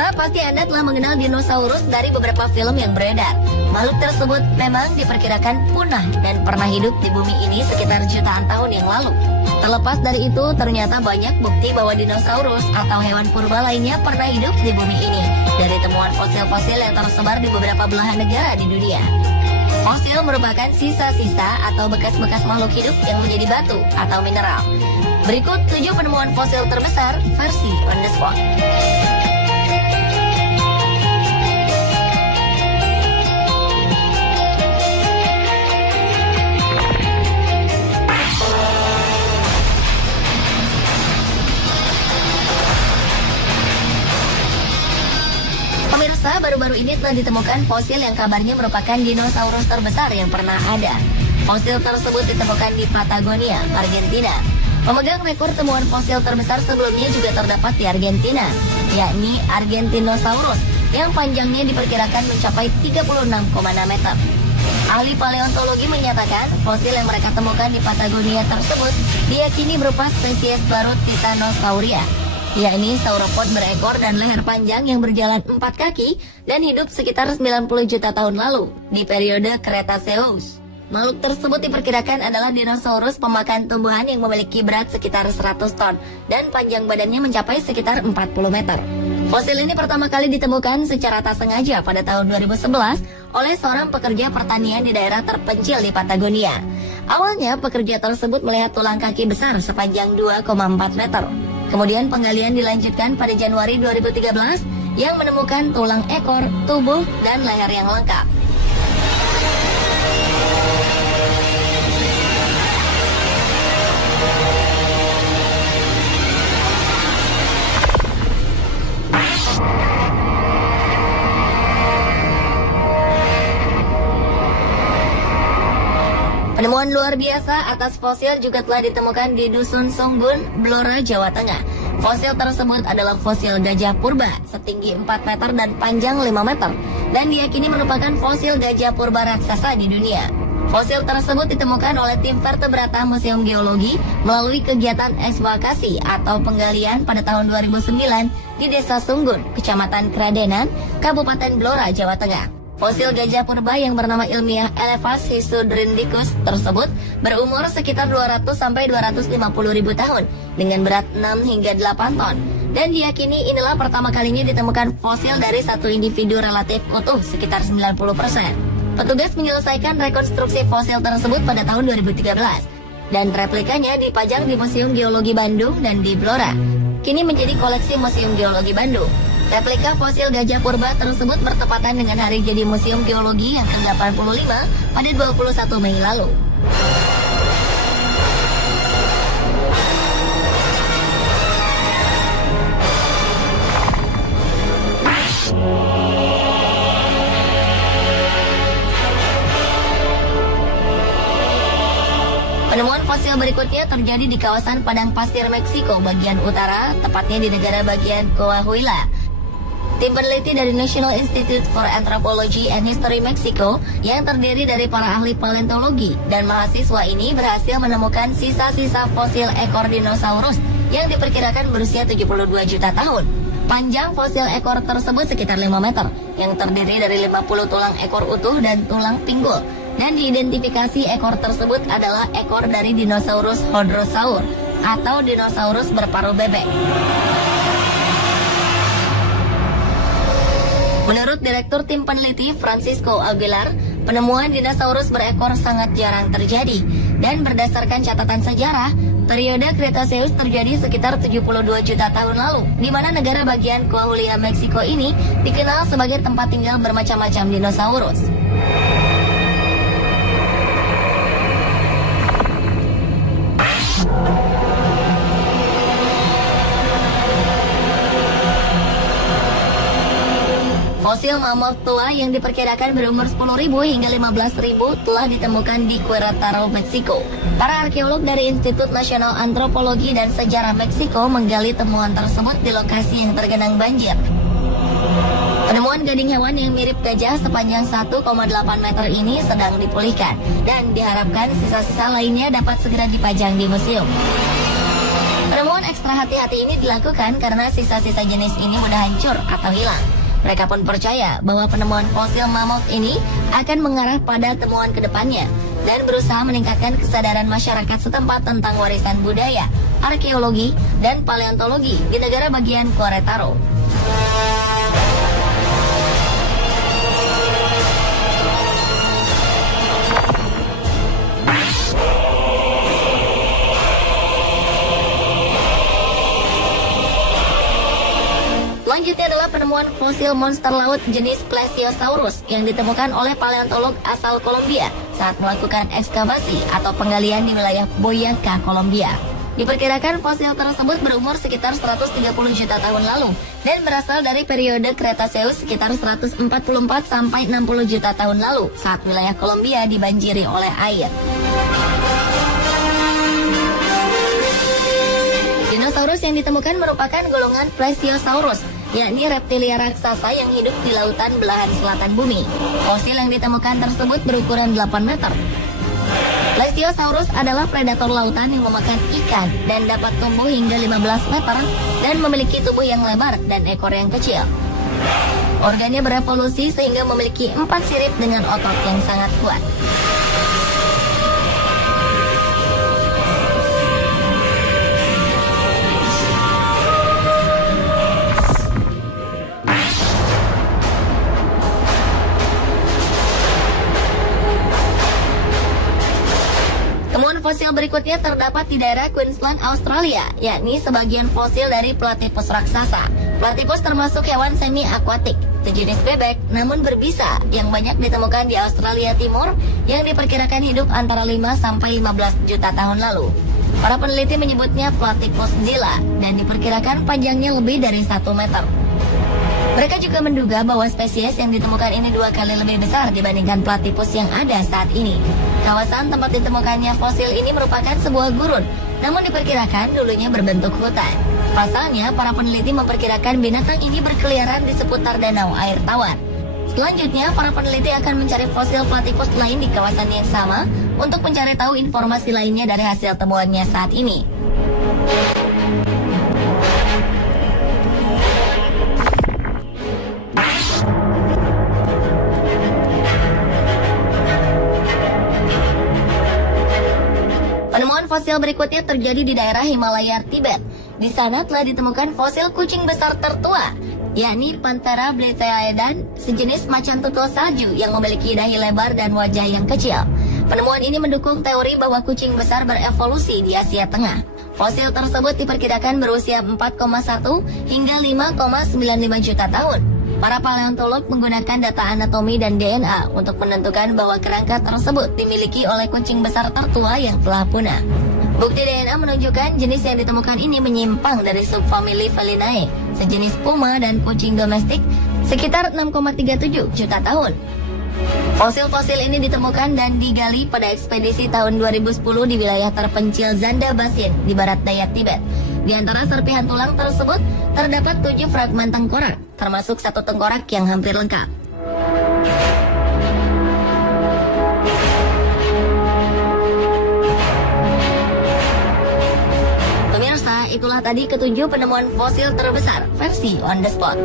Pemirsa, pasti Anda telah mengenal dinosaurus dari beberapa film yang beredar. Makhluk tersebut memang diperkirakan punah dan pernah hidup di bumi ini sekitar jutaan tahun yang lalu. Terlepas dari itu, ternyata banyak bukti bahwa dinosaurus atau hewan purba lainnya pernah hidup di bumi ini dari temuan fosil-fosil yang tersebar di beberapa belahan negara di dunia. Fosil merupakan sisa-sisa atau bekas-bekas makhluk hidup yang menjadi batu atau mineral. Berikut 7 penemuan fosil terbesar versi on the spot. Pemirsa, baru-baru ini telah ditemukan fosil yang kabarnya merupakan dinosaurus terbesar yang pernah ada. Fosil tersebut ditemukan di Patagonia, Argentina. Pemegang rekor temuan fosil terbesar sebelumnya juga terdapat di Argentina, yakni Argentinosaurus, yang panjangnya diperkirakan mencapai 36,6 meter. Ahli paleontologi menyatakan fosil yang mereka temukan di Patagonia tersebut diyakini berupa spesies baru Titanosauria, yakni sauropod berekor dan leher panjang yang berjalan 4 kaki dan hidup sekitar 90 juta tahun lalu di periode Cretaceous. Makhluk tersebut diperkirakan adalah dinosaurus pemakan tumbuhan yang memiliki berat sekitar 100 ton dan panjang badannya mencapai sekitar 40 meter. Fosil ini pertama kali ditemukan secara tak sengaja pada tahun 2011 oleh seorang pekerja pertanian di daerah terpencil di Patagonia. Awalnya pekerja tersebut melihat tulang kaki besar sepanjang 2,4 meter. Kemudian penggalian dilanjutkan pada Januari 2013 yang menemukan tulang ekor, tubuh, dan leher yang lengkap. Penemuan luar biasa atas fosil juga telah ditemukan di Dusun Sunggun, Blora, Jawa Tengah. Fosil tersebut adalah fosil gajah purba setinggi 4 meter dan panjang 5 meter dan diyakini merupakan fosil gajah purba raksasa di dunia. Fosil tersebut ditemukan oleh tim vertebrata Museum Geologi melalui kegiatan ekskavasi atau penggalian pada tahun 2009 di Desa Sunggun, Kecamatan Kradenan, Kabupaten Blora, Jawa Tengah. Fosil gajah purba yang bernama ilmiah Elephas hisudrindicus tersebut berumur sekitar 200-250 ribu tahun dengan berat 6 hingga 8 ton. Dan diyakini inilah pertama kalinya ditemukan fosil dari satu individu relatif utuh sekitar 90%. Petugas menyelesaikan rekonstruksi fosil tersebut pada tahun 2013 dan replikanya dipajang di Museum Geologi Bandung dan di Blora. Kini menjadi koleksi Museum Geologi Bandung. Replika fosil gajah purba tersebut bertepatan dengan hari jadi Museum Geologi yang ke-85 pada 21 Mei lalu. Penemuan fosil berikutnya terjadi di kawasan padang pasir Meksiko bagian utara, tepatnya di negara bagian Coahuila. Tim peneliti dari National Institute for Anthropology and History Meksiko yang terdiri dari para ahli paleontologi dan mahasiswa ini berhasil menemukan sisa-sisa fosil ekor dinosaurus yang diperkirakan berusia 72 juta tahun. Panjang fosil ekor tersebut sekitar 5 meter, yang terdiri dari 50 tulang ekor utuh dan tulang pinggul. Dan diidentifikasi ekor tersebut adalah ekor dari dinosaurus Hadrosaur atau dinosaurus berparuh bebek. Menurut Direktur Tim Peneliti Francisco Aguilar, penemuan dinosaurus berekor sangat jarang terjadi. Dan berdasarkan catatan sejarah, periode Cretaceous terjadi sekitar 72 juta tahun lalu, di mana negara bagian Coahuila, Meksiko ini dikenal sebagai tempat tinggal bermacam-macam dinosaurus. Fosil mammoth tua yang diperkirakan berumur 10.000 hingga 15.000 telah ditemukan di Querétaro, Meksiko. Para arkeolog dari Institut Nasional Antropologi dan Sejarah Meksiko menggali temuan tersebut di lokasi yang tergenang banjir. Penemuan gading hewan yang mirip gajah sepanjang 1,8 meter ini sedang dipulihkan dan diharapkan sisa-sisa lainnya dapat segera dipajang di museum. Penemuan ekstra hati-hati ini dilakukan karena sisa-sisa jenis ini mudah hancur atau hilang. Mereka pun percaya bahwa penemuan fosil mamut ini akan mengarah pada temuan kedepannya dan berusaha meningkatkan kesadaran masyarakat setempat tentang warisan budaya, arkeologi, dan paleontologi di negara bagian Querétaro. Selanjutnya adalah penemuan fosil monster laut jenis Plesiosaurus yang ditemukan oleh paleontolog asal Kolombia saat melakukan ekskavasi atau penggalian di wilayah Boyacá, Kolombia. Diperkirakan fosil tersebut berumur sekitar 130 juta tahun lalu dan berasal dari periode Cretaceous sekitar 144 sampai 60 juta tahun lalu saat wilayah Kolombia dibanjiri oleh air. Dinosaurus yang ditemukan merupakan golongan Plesiosaurus, yakni reptilia raksasa yang hidup di lautan belahan selatan bumi. Fosil yang ditemukan tersebut berukuran 8 meter. Plesiosaurus adalah predator lautan yang memakan ikan dan dapat tumbuh hingga 15 meter dan memiliki tubuh yang lebar dan ekor yang kecil. Organnya berevolusi sehingga memiliki 4 sirip dengan otot yang sangat kuat. Fosil berikutnya terdapat di daerah Queensland, Australia, yakni sebagian fosil dari Platypus raksasa. Platypus termasuk hewan semi-akuatik, sejenis bebek namun berbisa yang banyak ditemukan di Australia Timur yang diperkirakan hidup antara 5 sampai 15 juta tahun lalu. Para peneliti menyebutnya Platypus zilla dan diperkirakan panjangnya lebih dari 1 meter. Mereka juga menduga bahwa spesies yang ditemukan ini 2 kali lebih besar dibandingkan platypus yang ada saat ini. Kawasan tempat ditemukannya fosil ini merupakan sebuah gurun, namun diperkirakan dulunya berbentuk hutan. Pasalnya, para peneliti memperkirakan binatang ini berkeliaran di seputar danau air tawar. Selanjutnya, para peneliti akan mencari fosil platypus lain di kawasan yang sama untuk mencari tahu informasi lainnya dari hasil temuannya saat ini. Fosil berikutnya terjadi di daerah Himalaya, Tibet. Di sana telah ditemukan fosil kucing besar tertua, yakni Panthera bleteaedan, sejenis macan tutul salju yang memiliki dahi lebar dan wajah yang kecil. Penemuan ini mendukung teori bahwa kucing besar berevolusi di Asia Tengah. Fosil tersebut diperkirakan berusia 4,1 hingga 5,95 juta tahun. Para paleontolog menggunakan data anatomi dan DNA untuk menentukan bahwa kerangka tersebut dimiliki oleh kucing besar tertua yang telah punah. Bukti DNA menunjukkan jenis yang ditemukan ini menyimpang dari subfamili Felinae, sejenis puma dan kucing domestik, sekitar 6,37 juta tahun. Fosil-fosil ini ditemukan dan digali pada ekspedisi tahun 2010 di wilayah terpencil Zanda Basin di barat daya Tibet. Di antara serpihan tulang tersebut terdapat 7 fragmen tengkorak, termasuk 1 tengkorak yang hampir lengkap. Pemirsa, itulah tadi ke-7 penemuan fosil terbesar versi On The Spot.